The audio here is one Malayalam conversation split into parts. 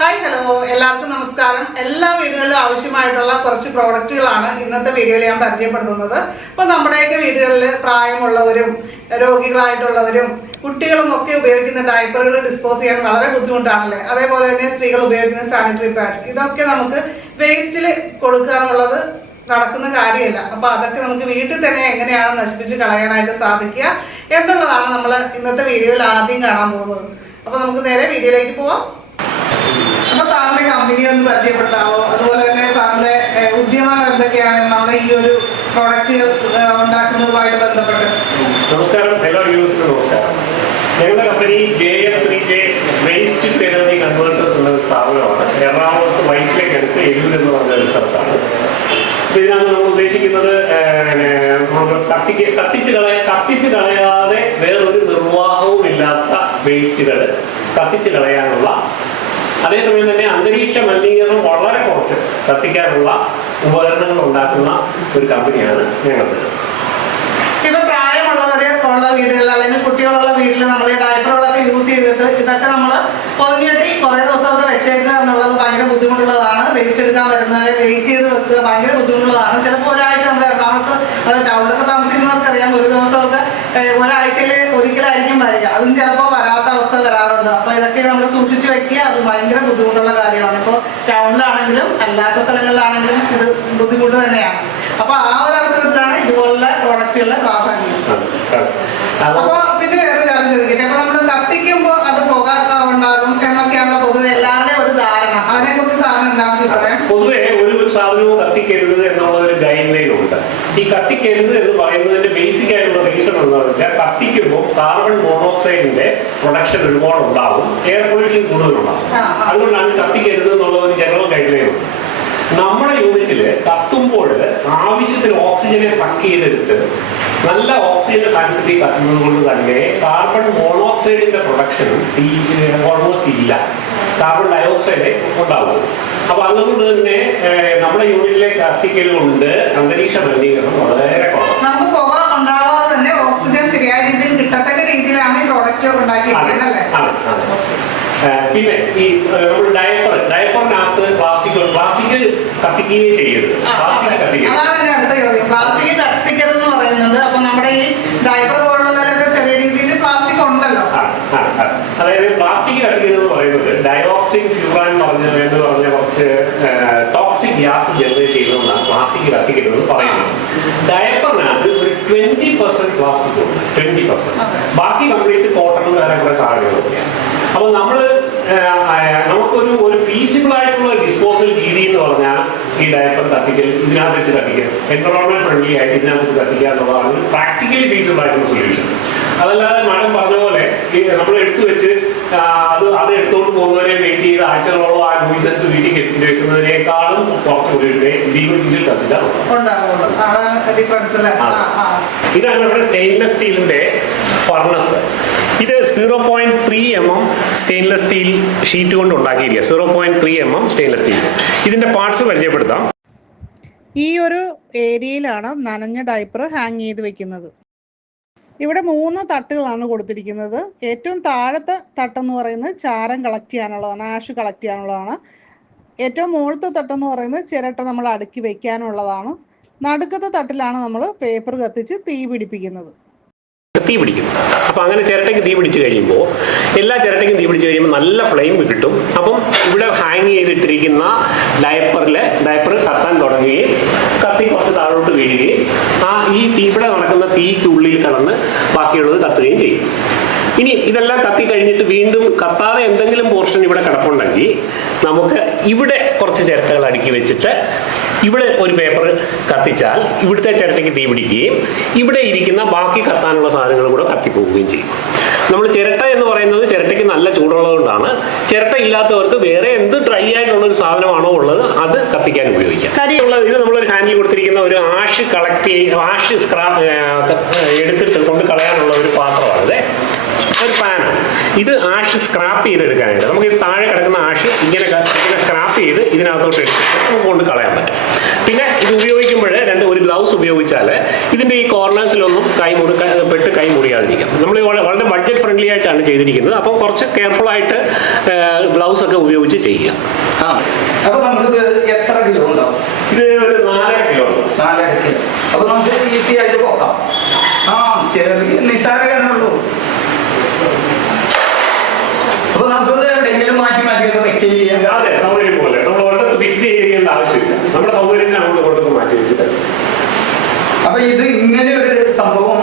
ഹായ് ഹലോ എല്ലാവർക്കും നമസ്കാരം. എല്ലാ വീടുകളിലും ആവശ്യമായിട്ടുള്ള കുറച്ച് പ്രോഡക്റ്റുകളാണ് ഇന്നത്തെ വീഡിയോയിൽ ഞാൻ പരിചയപ്പെടുത്തുന്നത്. അപ്പോൾ നമ്മുടെയൊക്കെ വീടുകളിൽ പ്രായമുള്ളവരും രോഗികളായിട്ടുള്ളവരും കുട്ടികളും ഒക്കെ ഉപയോഗിക്കുന്ന ഡയപ്പറുകൾ ഡിസ്പോസ് ചെയ്യാൻ വളരെ ബുദ്ധിമുട്ടാണല്ലേ? അതേപോലെ തന്നെ സ്ത്രീകൾ ഉപയോഗിക്കുന്ന സാനിറ്ററി പാഡ്സ് ഇതൊക്കെ നമുക്ക് വേസ്റ്റിൽ കൊടുക്കുക എന്നുള്ളത് നടക്കുന്ന കാര്യമല്ല. അപ്പൊ അതൊക്കെ നമുക്ക് വീട്ടിൽ തന്നെ എങ്ങനെയാണ് നശിപ്പിച്ച് കളയാനായിട്ട് സാധിക്കുക എന്നുള്ളതാണ് നമ്മൾ ഇന്നത്തെ വീഡിയോയിൽ ആദ്യം കാണാൻ പോകുന്നത്. അപ്പൊ നമുക്ക് നേരെ വീഡിയോയിലേക്ക് പോവാം. അപ്പൊ സാറിന്റെ കമ്പനി ഒന്ന് പരിചയപ്പെടുത്താമോ അതുപോലെ തന്നെ സാറിന്റെ ഉദ്യമങ്ങൾ എന്തൊക്കെയാണ്? നമ്മുടെ ഈ ഒരു പ്രൊഡക്റ്റ് ഉണ്ടാക്കുന്നതുമായിട്ട് ബന്ധപ്പെട്ട്. നമസ്കാരം. വ്യൂസിനും നമസ്കാരം. ഞങ്ങളുടെ company J F three J waste to energy converters എന്ന ഒരു സ്ഥാപനമാണ്. എറണാകുളത്ത് വൈറ്റിലേക്ക് അടുത്ത് എല്ലൂർ എന്ന് പറഞ്ഞ ഒരു സ്ഥലത്താണ്. ഇതിനാണ് നമ്മൾ ഉദ്ദേശിക്കുന്നത് കത്തിക്ക് കത്തിച്ച് കളയ കത്തിച്ച് കളയാതെ വേറൊരു നിർവാഹവും ഇല്ലാത്ത വേസ്റ്റുകൾ കത്തിച്ച് കളയാനുള്ള അതേസമയം തന്നെ അന്തരീക്ഷ മലിനീകരണം വളരെ കുറച്ച് കത്തിക്കാനുള്ള ഉപകരണങ്ങൾ ഉണ്ടാക്കുന്ന ഒരു കമ്പനിയാണ് ഞങ്ങളുടെ ഇപ്പൊ പ്രായമുള്ളവരെ ഉള്ള വീടുകളിൽ അല്ലെങ്കിൽ കുട്ടികളുള്ള വീട്ടിൽ നമ്മൾ ഈ ഡയപ്പറുകളൊക്കെ യൂസ് ചെയ്തിട്ട് ഇതൊക്കെ നമ്മൾ പൊതിഞ്ഞെട്ടി കുറെ ദിവസമൊക്കെ വെച്ചേക്കുക എന്നുള്ളത് ഭയങ്കര ബുദ്ധിമുട്ടുള്ളതാണ്. വേസ്റ്റ് എടുക്കാൻ വരുന്നവരെ വെയിറ്റ് ചെയ്ത് വെക്കുക ഭയങ്കര ബുദ്ധിമുട്ടുള്ളതാണ്. ചിലപ്പോൾ ഒരാഴ്ച നമ്മുടെ എറണാകുളത്ത് ടൗണിലൊക്കെ താമസിക്കുന്നവർക്കറിയാം ഒരു ദിവസമൊക്കെ ഒരാഴ്ചയിൽ ഒരിക്കലായിരിക്കും വരിക. അതും ചിലപ്പോൾ വരാത്ത അവസ്ഥ അപ്പൊ അപ്പോൾ ഇതൊക്കെ നമ്മൾ സൂക്ഷിച്ചു വെക്കുക. അത് ഭയങ്കര ബുദ്ധിമുട്ടുള്ള കാര്യമാണ്. ഇപ്പോൾ ടൗണിലാണെങ്കിലും അല്ലാത്ത സ്ഥലങ്ങളിലാണെങ്കിലും ഇത് ബുദ്ധിമുട്ട് തന്നെയാണ്. അപ്പോൾ ആ ഒരു അവസരത്തിലാണ് ഇതുപോലുള്ള പ്രോഡക്റ്റുകളുടെ പ്രാധാന്യം. അപ്പോൾ അപ്പൊ പിന്നെ വേറൊരു കാര്യം ചോദിക്കട്ടെ. അപ്പൊ നമ്മൾ കത്തിക്കുമ്പോൾ അത് പുക ഉണ്ടാകും. എന്നൊക്കെയാണല്ലോ പൊതുവെ എല്ലാവരുടെയും ഒരു ധാരണ. അതിനെ കുറിച്ച് സാധനം എന്താണ് അഭിപ്രായം? പൊതുവെ ഒരു ഒരു സാധനവും കത്തിക്കരുത് എന്നുള്ള ഒരു ഗൈഡ് ലൈൻ ഉണ്ട്. ഈ കത്തിക്കരുത് എന്ന് പറയുന്നതിന്റെ ബേസിക് ആയിട്ടുള്ള റീസൺ എന്താണെന്ന് വെച്ചാൽ കത്തിക്കുമ്പോൾ കാർബൺ മോണോക്സൈഡിന്റെ പ്രൊഡക്ഷൻ ഒരുപാട് ഉണ്ടാവും എയർ പൊല്യൂഷൻ കൂടുതലുണ്ടാവും. അതുകൊണ്ടാണ് കത്തിക്കരുത് എന്നുള്ള ഒരു ജനറൽ ഗൈഡ് ലൈൻ ഉണ്ട്. നമ്മുടെ യൂണിറ്റിൽ കത്തുമ്പോൾ ആവശ്യത്തിന് ഓക്സിജനെ സക്ക് ചെയ്തെടുത്ത് നല്ല ഓക്സിജന്റെ സാന്നിധ്യത്തിൽ കത്തുന്നത് കൊണ്ട് തന്നെ കാർബൺ മോണോക്സൈഡിന്റെ പ്രൊഡക്ഷൻ ഓൾമോസ്റ്റ് ഇല്ല. കാർബൺ ഡയോക്സൈഡ് ഉണ്ടാവും. അപ്പൊ അതുകൊണ്ട് തന്നെ നമ്മുടെ യൂണിറ്റിലെ കത്തിക്കൽ കൊണ്ട് അന്തരീക്ഷ മലിനീകരണം വളരെ കുറവാണ് നമുക്ക് പുക ഉണ്ടാവാതെ തന്നെ ഓക്സിജൻ ശരിയായ രീതിയിൽ കിട്ടത്തക്ക രീതിയിലാണ് ഈ പ്രോഡക്റ്റ് അതെ ഉണ്ടാക്കിയിരിക്കുന്നത് അല്ലേ അതെ അതെ ഏഹ്, പിന്നെ ഈ നമ്മൾ ഡയപ്പർ ഡയപ്പറിനകത്ത് പ്ലാസ്റ്റിക് പ്ലാസ്റ്റിക് കത്തിക്കുകയും ചെയ്യരുത്. പ്ലാസ്റ്റിക് അതെ. അതാണ് അടുത്ത ചോദ്യം. പ്ലാസ്റ്റിക് കത്തിക്കരുതെന്ന് പറയുന്നത് അപ്പൊ നമ്മുടെ ഈ ഡയപ്പർ പോലുള്ളതിലൊക്കെ ചെറിയ രീതിയിൽ പ്ലാസ്റ്റിക് ഉണ്ടല്ലോ. അതായത് പ്ലാസ്റ്റിക് കത്തിക്കുന്നത് എന്ന് പറയുന്നത് ഡയോക്സിൻ ഫ്യൂറാൻ പറഞ്ഞ എന്ന് പറഞ്ഞ കുറച്ച് ടോക്സിക് ഗ്യാസ് ജനറേറ്റ് ചെയ്യുന്നതാണ് പ്ലാസ്റ്റിക് കത്തിക്കരുതെന്ന് പറയുന്നത്. ട്വന്റി പെർസെന്റ് പ്ലാസ്റ്റിക് ഉണ്ട് ട്വന്റി പെർസെന്റ് ബാക്കി കംപ്ലീറ്റ് കോട്ടണും വേറെ കുറെ സാധനങ്ങളൊക്കെയാണ് അപ്പൊ നമ്മൾ നമുക്കൊരു ഒരു ഫീസിബിൾ ആയിട്ടുള്ള ഡിസ്പോസൽ രീതി എന്ന് പറഞ്ഞാൽ ഈ ഡയപ്പർ കത്തിക്കൽ ഇതിനകത്തേക്ക് കത്തിക്കൽ എൻവറോൺമെന്റ് ഫ്രണ്ട്ലി ആയിട്ട് ഇതിനകത്ത് കത്തിക്കുക എന്നുള്ളതാണ് പ്രാക്ടിക്കലി ഫീസിബിൾ ആയിട്ടുള്ള സൊല്യൂഷൻ അതല്ലാതെ ഈ നമ്മൾ എടുത്തു വെച്ച് അത് അത് എടുത്തോണ്ട് പോകുന്നവരെ വെയിറ്റ് ചെയ്ത് ആഴ്ചകളോളം ആ ന്യൂസൻസ് വീട്ടിൽ എത്തി വെക്കുന്നതിനേക്കാളും കുറച്ച് കൂടി ഇതിൽ ഇതിൽ കത്തിക്കാൻ ഉണ്ടാവുള്ളൂ. അതാണ് ഡിഫറൻസ് അല്ലേ? ആ. ആ ഇതാണ് നമ്മുടെ സ്റ്റെയിൻലെസ് സ്റ്റീലിന്റെ ഫർണസ് ഇത് zero point three M M stainless steel sheet കൊണ്ട് ഉണ്ടാക്കിയിരിക്കുക zero point three M M stainless steel ഇതിന്റെ പാർട്സ് പരിചയപ്പെടുത്താം. ഈ ഒരു ഏരിയയിലാണ് നനഞ്ഞ ഡൈപ്പർ ഹാങ് ചെയ്ത് വെക്കുന്നത്. ഇവിടെ മൂന്ന് തട്ടുകളാണ് കൊടുത്തിരിക്കുന്നത്. ഏറ്റവും താഴത്തെ തട്ടെന്ന് പറയുന്നത് ചാരം കളക്ട് ചെയ്യാനുള്ളതാണ് ആഷ് കളക്ട് ചെയ്യാനുള്ളതാണ്. ഏറ്റവും മുകളിലത്തെ തട്ടെന്ന് പറയുന്നത് ചിരട്ട നമ്മൾ അടുക്കി വെക്കാനുള്ളതാണ്. നടുക്കത്തെ തട്ടിലാണ് നമ്മൾ പേപ്പർ കത്തിച്ച് തീ പിടിപ്പിക്കുന്നത്. തീ പിടിക്കും അപ്പോൾ അങ്ങനെ ചിരട്ടയ്ക്ക് തീ പിടിച്ച് കഴിയുമ്പോൾ എല്ലാ ചിരട്ടയ്ക്കും തീ പിടിച്ച് കഴിയുമ്പോൾ നല്ല ഫ്ലെയിം കിട്ടും. അപ്പം ഇവിടെ ഹാങ് ചെയ്തിട്ടിരിക്കുന്ന ഡയപ്പറിൽ ഡയപ്പർ കത്താൻ തുടങ്ങുകയും കത്തി കുറച്ച് താഴോട്ട് വീഴുകയും ആ ഈ തീ ഇവിടെ നടക്കുന്ന തീക്കുള്ളിൽ കടന്ന് ബാക്കിയുള്ളത് കത്തുകയും ചെയ്യും. ഇനി ഇതെല്ലാം കത്തി കഴിഞ്ഞിട്ട് വീണ്ടും കത്താതെ എന്തെങ്കിലും പോർഷൻ ഇവിടെ കിടപ്പുണ്ടെങ്കിൽ നമുക്ക് ഇവിടെ കുറച്ച് ചിരട്ടകൾ അടുക്കി വെച്ചിട്ട് ഇവിടെ ഒരു പേപ്പർ കത്തിച്ചാൽ ഇവിടുത്തെ ചിരട്ടയ്ക്ക് തീ പിടിക്കുകയും ഇവിടെ ഇരിക്കുന്ന ബാക്കി കത്താനുള്ള സാധനങ്ങൾ കൂടെ കത്തിപ്പോവുകയും ചെയ്യും. നമ്മൾ ചിരട്ട എന്ന് പറയുന്നത് ചിരട്ടയ്ക്ക് നല്ല ചൂടുള്ളതുകൊണ്ടാണ്. ചിരട്ട ഇല്ലാത്തവർക്ക് വേറെ എന്ത് ഡ്രൈ ആയിട്ടുള്ള ഒരു സാധനമാണോ ഉള്ളത് അത് കത്തിക്കാൻ ഉപയോഗിക്കാം. കരിയുള്ള ഇത് നമ്മളൊരു ഹാൻഡിൽ കൊടുത്തിരിക്കുന്ന ഒരു ആഷ് കളക്ട് ചെയ്ത് ആഷ് സ്ക്രാ എടുത്തിട്ട് കൊണ്ട് കളയാനുള്ള ഒരു പാത്രമാണ്. അതെ ഒരു പാനാണ്. ഇത് ആഷ് സ്ക്രാപ്പ് ചെയ്തെടുക്കാനായിട്ട്. നമുക്ക് ഇത് താഴെ കിടക്കുന്ന ആഷ് ഇങ്ങനെ ഇങ്ങനെ സ്ക്രാപ്പ് ചെയ്ത് ഇതിനകത്തോട്ട് എടുത്തിട്ട് നമുക്ക് കൊണ്ട് കളയാൻ പറ്റും. പിന്നെ ഇത് ഉപയോഗിക്കുമ്പോൾ രണ്ട് ഒരു ഗ്ലൗസ് ഉപയോഗിച്ചാൽ ഇതിന്റെ ഈ കോർണേഴ്സിലൊന്നും കൈ മുറി പെട്ട് കൈ മുറിയാതിരിക്കാം നമ്മൾ വളരെ ബഡ്ജറ്റ് ഫ്രണ്ട്ലി ആയിട്ടാണ് ചെയ്തിരിക്കുന്നത്. അപ്പോൾ കുറച്ച് കെയർഫുൾ ആയിട്ട് ഗ്ലൗസ് ഒക്കെ ഉപയോഗിച്ച് ചെയ്യുക. ആ. അപ്പോൾ നമുക്ക് എത്ര കിലോ ഉണ്ടാവും? ഇത് ഒരു നാലര കിലോ ഉണ്ട് അപ്പൊ നമുക്ക് ഈസി ആയിട്ട് പോക്കാം. ആ ചെറിയ നിസ്സാരകാരനുള്ളൂ അപ്പൊ നമുക്കത് എവിടെയെങ്കിലും മാറ്റി മാറ്റി വെക്കുകയും ചെയ്യാം. അതെ സൗകര്യം പോലെ. നമ്മൾ ഒരിടത്ത് ഫിക്സ് ചെയ്യേണ്ട ആവശ്യമില്ല. നമ്മുടെ സൗകര്യത്തിന് അങ്ങോട്ട് കൊടുത്ത് മാറ്റി വെച്ചിട്ട്. അപ്പൊ ഇത് ഇങ്ങനെ ഒരു സംഭവം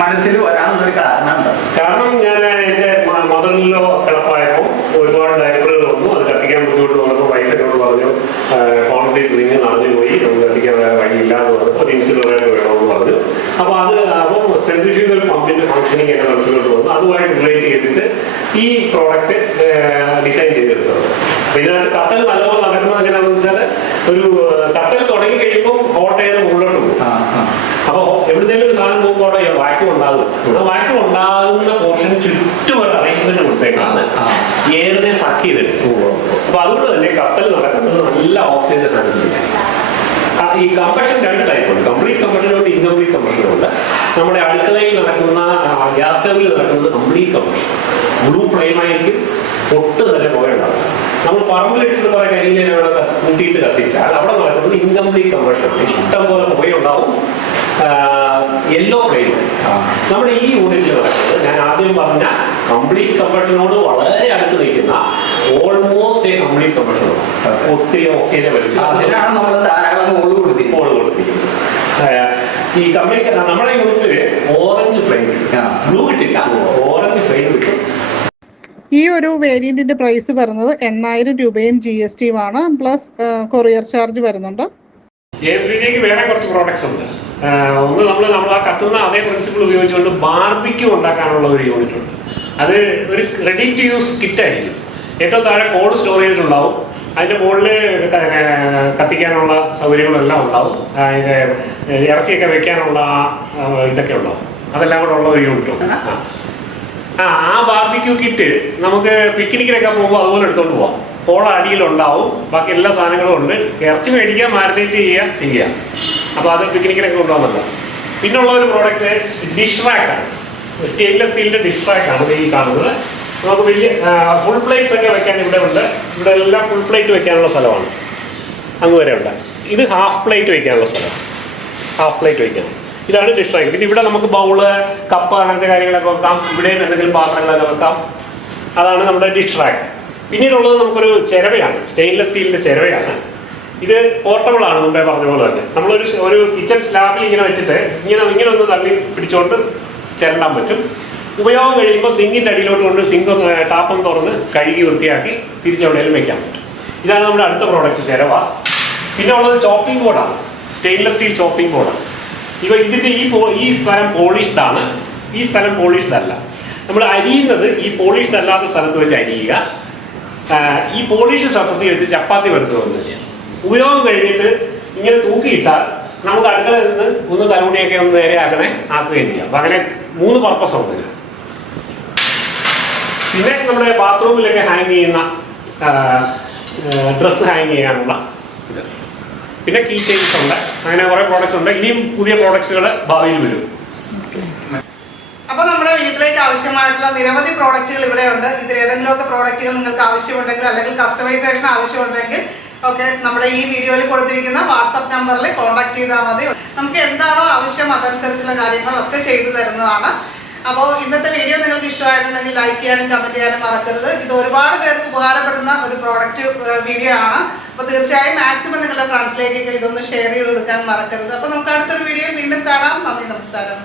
മനസ്സിൽ വരാനുള്ളൊരു കാരണം എന്താ കാരണം ഞാൻ എന്റെ മദറിലോ കിടപ്പായപ്പോൾ ഒരുപാട് ഡയപ്പറുകൾ വന്നു അത് കത്തിക്കാൻ ബുദ്ധിമുട്ട് വന്നപ്പോൾ വൈഫ് എന്നോട് പറഞ്ഞു കോൺക്രീറ്റ് റിങ് നടന്നു പോയി നമുക്ക് കത്തിക്കാൻ വേറെ വഴിയില്ല എന്ന് പറഞ്ഞപ്പോൾ ഒരു ഇൻസുലറേറ്റർ വേണമെന്ന് പറഞ്ഞു അപ്പോൾ അത് അപ്പം സെൻട്രിഫ്യൂഗൽ പമ്പിന്റെ ഫംഗ്ഷനിങ് ഒക്കെ മനസ്സിലോട്ട് വന്നു അതുമായിട്ട് റിലേറ്റ് ചെയ്തിട്ട് ഈ പ്രോഡക്റ്റ് ഡിസൈൻ ചെയ്തെടുത്തത് ഇതിനകത്ത് കത്തൽ നല്ലപോലെ നടക്കുന്നത് എങ്ങനെയാണെന്ന് വെച്ചാൽ ഒരു കത്തൽ തുടങ്ങി കഴിയുമ്പോൾ ഹോട്ട് എയർ മുകളിലോട്ട് പോകും. അപ്പോൾ എവിടുന്നേലും ഒരു സാധനം പോകുമ്പോൾ വാക്യം ഉണ്ടാകും. ആ വാക്യം ഉണ്ടാകുന്ന പോർഷന് ചുറ്റും ഒരു അറേഞ്ച്മെന്റ് കൊടുത്തേക്കാണ്. എയറിനെ സക്ക് ചെയ്തെടുക്കും അപ്പൊ അതുകൊണ്ട് തന്നെ കത്തൽ നടക്കുന്നത് നല്ല ഓക്സിജന്റെ സാധനം ആ, ഈ കമ്പഷൻ രണ്ട് ടൈപ്പ് ഉണ്ട് കംപ്ലീറ്റ് കമ്പഷനുണ്ട് ഇൻകംപ്ലീറ്റ് കമ്പഷനുണ്ട് നമ്മുടെ അടുക്കളയിൽ നടക്കുന്ന ഗ്യാസ് സ്റ്റവിൽ നടക്കുന്നത് കംപ്ലീറ്റ് കമ്പഷൻ ബ്ലൂ ഫ്ലെയിം ആയിരിക്കും ഒട്ടും തന്നെ പോയുണ്ടാവും നമ്മൾ പറമ്പിലിട്ടിട്ട് കുറെ കഴിഞ്ഞാൽ കൂട്ടിയിട്ട് കത്തിച്ചാൽ അവിടെ നടക്കുന്നത് ഇൻകംപ്ലീറ്റ് കമ്പഷൻ ഇഷ്ടം പോലെ പുകയുണ്ടാവും. യെല്ലോ ഫ്ലെയിം ആ. നമ്മുടെ ഈ യൂണിറ്റിൽ നടക്കുന്നത് ഞാൻ ആദ്യം പറഞ്ഞ കംപ്ലീറ്റ് കമ്പഷനോട് വളരെ അടുത്ത് നിൽക്കുന്ന ഓൾമോസ്റ്റ് എ കംപ്ലീറ്റ് കമ്പഷനോട് ഒത്തിരി ഓക്സിജനെ വലിച്ചു അതിനാണ് നമ്മൾ ധാരാളം കൊടുത്തിരിക്കുന്നത്. ഏഹ് ഈ കമ്പനി നമ്മുടെ യൂണിറ്റിൽ ഓറഞ്ച് ഫ്ലെയിം ബ്ലൂ കിട്ടില്ല. ഓറഞ്ച് ഫ്ലെയിം കിട്ടും. ഈ ഒരു വേരിയന്റിന്റെ പ്രൈസ് വരുന്നത് എണ്ണായിരം രൂപയും ജി എസ് ടിയുമാണ് പ്ലസ് കൊറിയർ ചാർജ് വരുന്നുണ്ട്. വേറെ കുറച്ച് പ്രോഡക്ട്സ് ഉണ്ട്. ഒന്ന് നമ്മൾ നമ്മൾ ആ കത്തുന്ന അതേ പ്രിൻസിപ്പിൾ ഉപയോഗിച്ചുകൊണ്ട് ബാർബിക്യൂ ഉണ്ടാക്കാനുള്ള ഒരു യൂണിറ്റ് ഉണ്ട്. അത് ഒരു റെഡി ടു യൂസ് കിറ്റ് ആയിരിക്കും. ഏറ്റവും താഴെ കോഡ് സ്റ്റോർ ചെയ്തിട്ടുണ്ടാവും. അതിന്റെ മുകളിൽ കത്തിക്കാനുള്ള സൗകര്യങ്ങളെല്ലാം ഉണ്ടാവും. അതിന്റെ ഇറച്ചിയൊക്കെ വെക്കാനുള്ള ഇതൊക്കെ ഉണ്ടാവും. അതെല്ലാം കൂടെ ഉള്ള ഒരു യൂണിറ്റ് ഉണ്ട്. ആ. ആ ആ ബാർബിക്യൂ കിറ്റ് നമുക്ക് പിക്നിക്കിനൊക്കെ പോകുമ്പോൾ അതുപോലെ എടുത്തുകൊണ്ട് പോവാം. പോള അടിയിലുണ്ടാവും. ബാക്കി എല്ലാ സാധനങ്ങളും ഉണ്ട്. ഇറച്ചി മേടിക്കുക മാരിനേറ്റ് ചെയ്യുക ചെയ്യുക അപ്പോൾ അത് പിക്നിക്കിനൊക്കെ കൊണ്ടുപോകുന്നുണ്ട് പിന്നുള്ള ഒരു പ്രോഡക്റ്റ് ഡിഷ് റാക്കാണ് സ്റ്റെയിൻലെസ് സ്റ്റീലിന്റെ ഡിഷ് റാക്കാണ് ഈ കാണുന്നത്. നമുക്ക് വലിയ ഫുൾ പ്ലേറ്റ്സ് ഒക്കെ വെക്കാൻ ഇവിടെ ഉണ്ട് ഇവിടെ എല്ലാം ഫുൾ പ്ലേറ്റ് വെക്കാനുള്ള സ്ഥലമാണ്. അങ്ങ് വരെ ഉണ്ട്. ഇത് ഹാഫ് പ്ലേറ്റ് വെക്കാനുള്ള സ്ഥലം. ഹാഫ് പ്ലേറ്റ് വെക്കാൻ. ഇതാണ് ഡിഷ് റാക്ക് പിന്നെ ഇവിടെ നമുക്ക് ബൗൾ കപ്പ് അങ്ങനത്തെ കാര്യങ്ങളൊക്കെ വെക്കാം. ഇവിടെയും എന്തെങ്കിലും പാത്രങ്ങളൊക്കെ വെക്കാം. അതാണ് നമ്മുടെ ഡിഷ് റാക്ക് പിന്നീടുള്ളത് നമുക്കൊരു ചിരവയാണ്. സ്റ്റെയിൻലെസ് സ്റ്റീലിന്റെ ചിരവയാണ്. ഇത് പോർട്ടബിൾ ആണ് മുമ്പേ പറഞ്ഞ പോലെ തന്നെ. നമ്മളൊരു ഒരു കിച്ചൺ സ്ലാബിൽ ഇങ്ങനെ വെച്ചിട്ട് ഇങ്ങനെ ഇങ്ങനെ ഒന്ന് തള്ളി പിടിച്ചുകൊണ്ട് ചിരണ്ടാൻ പറ്റും. ഉപയോഗം കഴിയുമ്പോൾ സിങ്കിന്റെ അടിയിലോട്ട് കൊണ്ട് സിങ്ക് ടാപ്പം തുറന്ന് കഴുകി വൃത്തിയാക്കി തിരിച്ചവിടെയും വെക്കാൻ പറ്റും. ഇതാണ് നമ്മുടെ അടുത്ത പ്രോഡക്റ്റ് ചിലവ പിന്നെ ഉള്ളത് ചോപ്പിംഗ് ബോർഡാണ് സ്റ്റെയിൻലെസ് സ്റ്റീൽ ചോപ്പിംഗ് ബോർഡാണ് ഇവ ഇതിന്റെ ഈ ഈ സ്ഥലം പോളിഷ്ഡ് ആണ്. ഈ സ്ഥലം പോളിഷ്ഡ് അല്ല. നമ്മൾ അരിയുന്നത് ഈ പോളിഷ്ഡ് അല്ലാത്ത സ്ഥലത്ത് വെച്ച് അരിയുക. ഈ പോളിഷ് സർഫസിൽ വെച്ച് ചപ്പാത്തി വരുത്തുന്നില്ല ഉപയോഗം കഴിഞ്ഞിട്ട് ഇങ്ങനെ തൂക്കിയിട്ടാൽ നമുക്ക് അടുക്കളയിൽ നിന്ന് ഒന്ന് തലമുടിയൊക്കെ ഒന്ന് നേരെ ആക്കണേ ആക്കുകയും ചെയ്യാം. അപ്പൊ അങ്ങനെ മൂന്ന് പർപ്പസ് ഉണ്ട്. പിന്നെ നമ്മുടെ ബാത്റൂമിലൊക്കെ ഹാങ് ചെയ്യുന്ന ഡ്രസ്സ് ഹാങ് ചെയ്യാനുള്ള ഇത്. പിന്നെ കീ ചെയിൻസ് ഉണ്ട്. അങ്ങനെ കുറേ പ്രോഡക്റ്റ്സ് ഉണ്ട്. ഇനിയും പുതിയ പ്രോഡക്ട്സുകൾ ഭാവിയിൽ വരും. അപ്പോൾ നമ്മുടെ വീട്ടിലേക്ക് ആവശ്യമായിട്ടുള്ള നിരവധി പ്രോഡക്റ്റുകൾ ഇവിടെ ഉണ്ട് ഇതിൽ ഏതെങ്കിലുമൊക്കെ പ്രോഡക്റ്റുകൾ നിങ്ങൾക്ക് ആവശ്യമുണ്ടെങ്കിൽ അല്ലെങ്കിൽ കസ്റ്റമൈസേഷൻ ആവശ്യമുണ്ടെങ്കിൽ ഒക്കെ നമ്മുടെ ഈ വീഡിയോയിൽ കൊടുത്തിരിക്കുന്ന വാട്സപ്പ് നമ്പറിൽ കോൺടാക്ട് ചെയ്താൽ മതി. നമുക്ക് എന്താണോ ആവശ്യം അതനുസരിച്ചുള്ള കാര്യങ്ങളൊക്കെ ചെയ്തു തരുന്നതാണ്. അപ്പോൾ ഇന്നത്തെ വീഡിയോ നിങ്ങൾക്ക് ഇഷ്ടമായിട്ടുണ്ടെങ്കിൽ ലൈക്ക് ചെയ്യാനും കമന്റ് ചെയ്യാനും മറക്കരുത്. ഇത് ഒരുപാട് പേർക്ക് ഉപകാരപ്പെടുന്ന ഒരു പ്രോഡക്റ്റ് വീഡിയോ ആണ്. അപ്പോൾ തീർച്ചയായും മാക്സിമം നിങ്ങളുടെ ഫ്രണ്ട്സിലേക്കൊക്കെ ഇതൊന്ന് ഷെയർ ചെയ്ത് കൊടുക്കാൻ മറക്കരുത്. അപ്പോൾ നമുക്ക് അടുത്തൊരു വീഡിയോയിൽ വീണ്ടും കാണാം. നന്ദി നമസ്കാരം.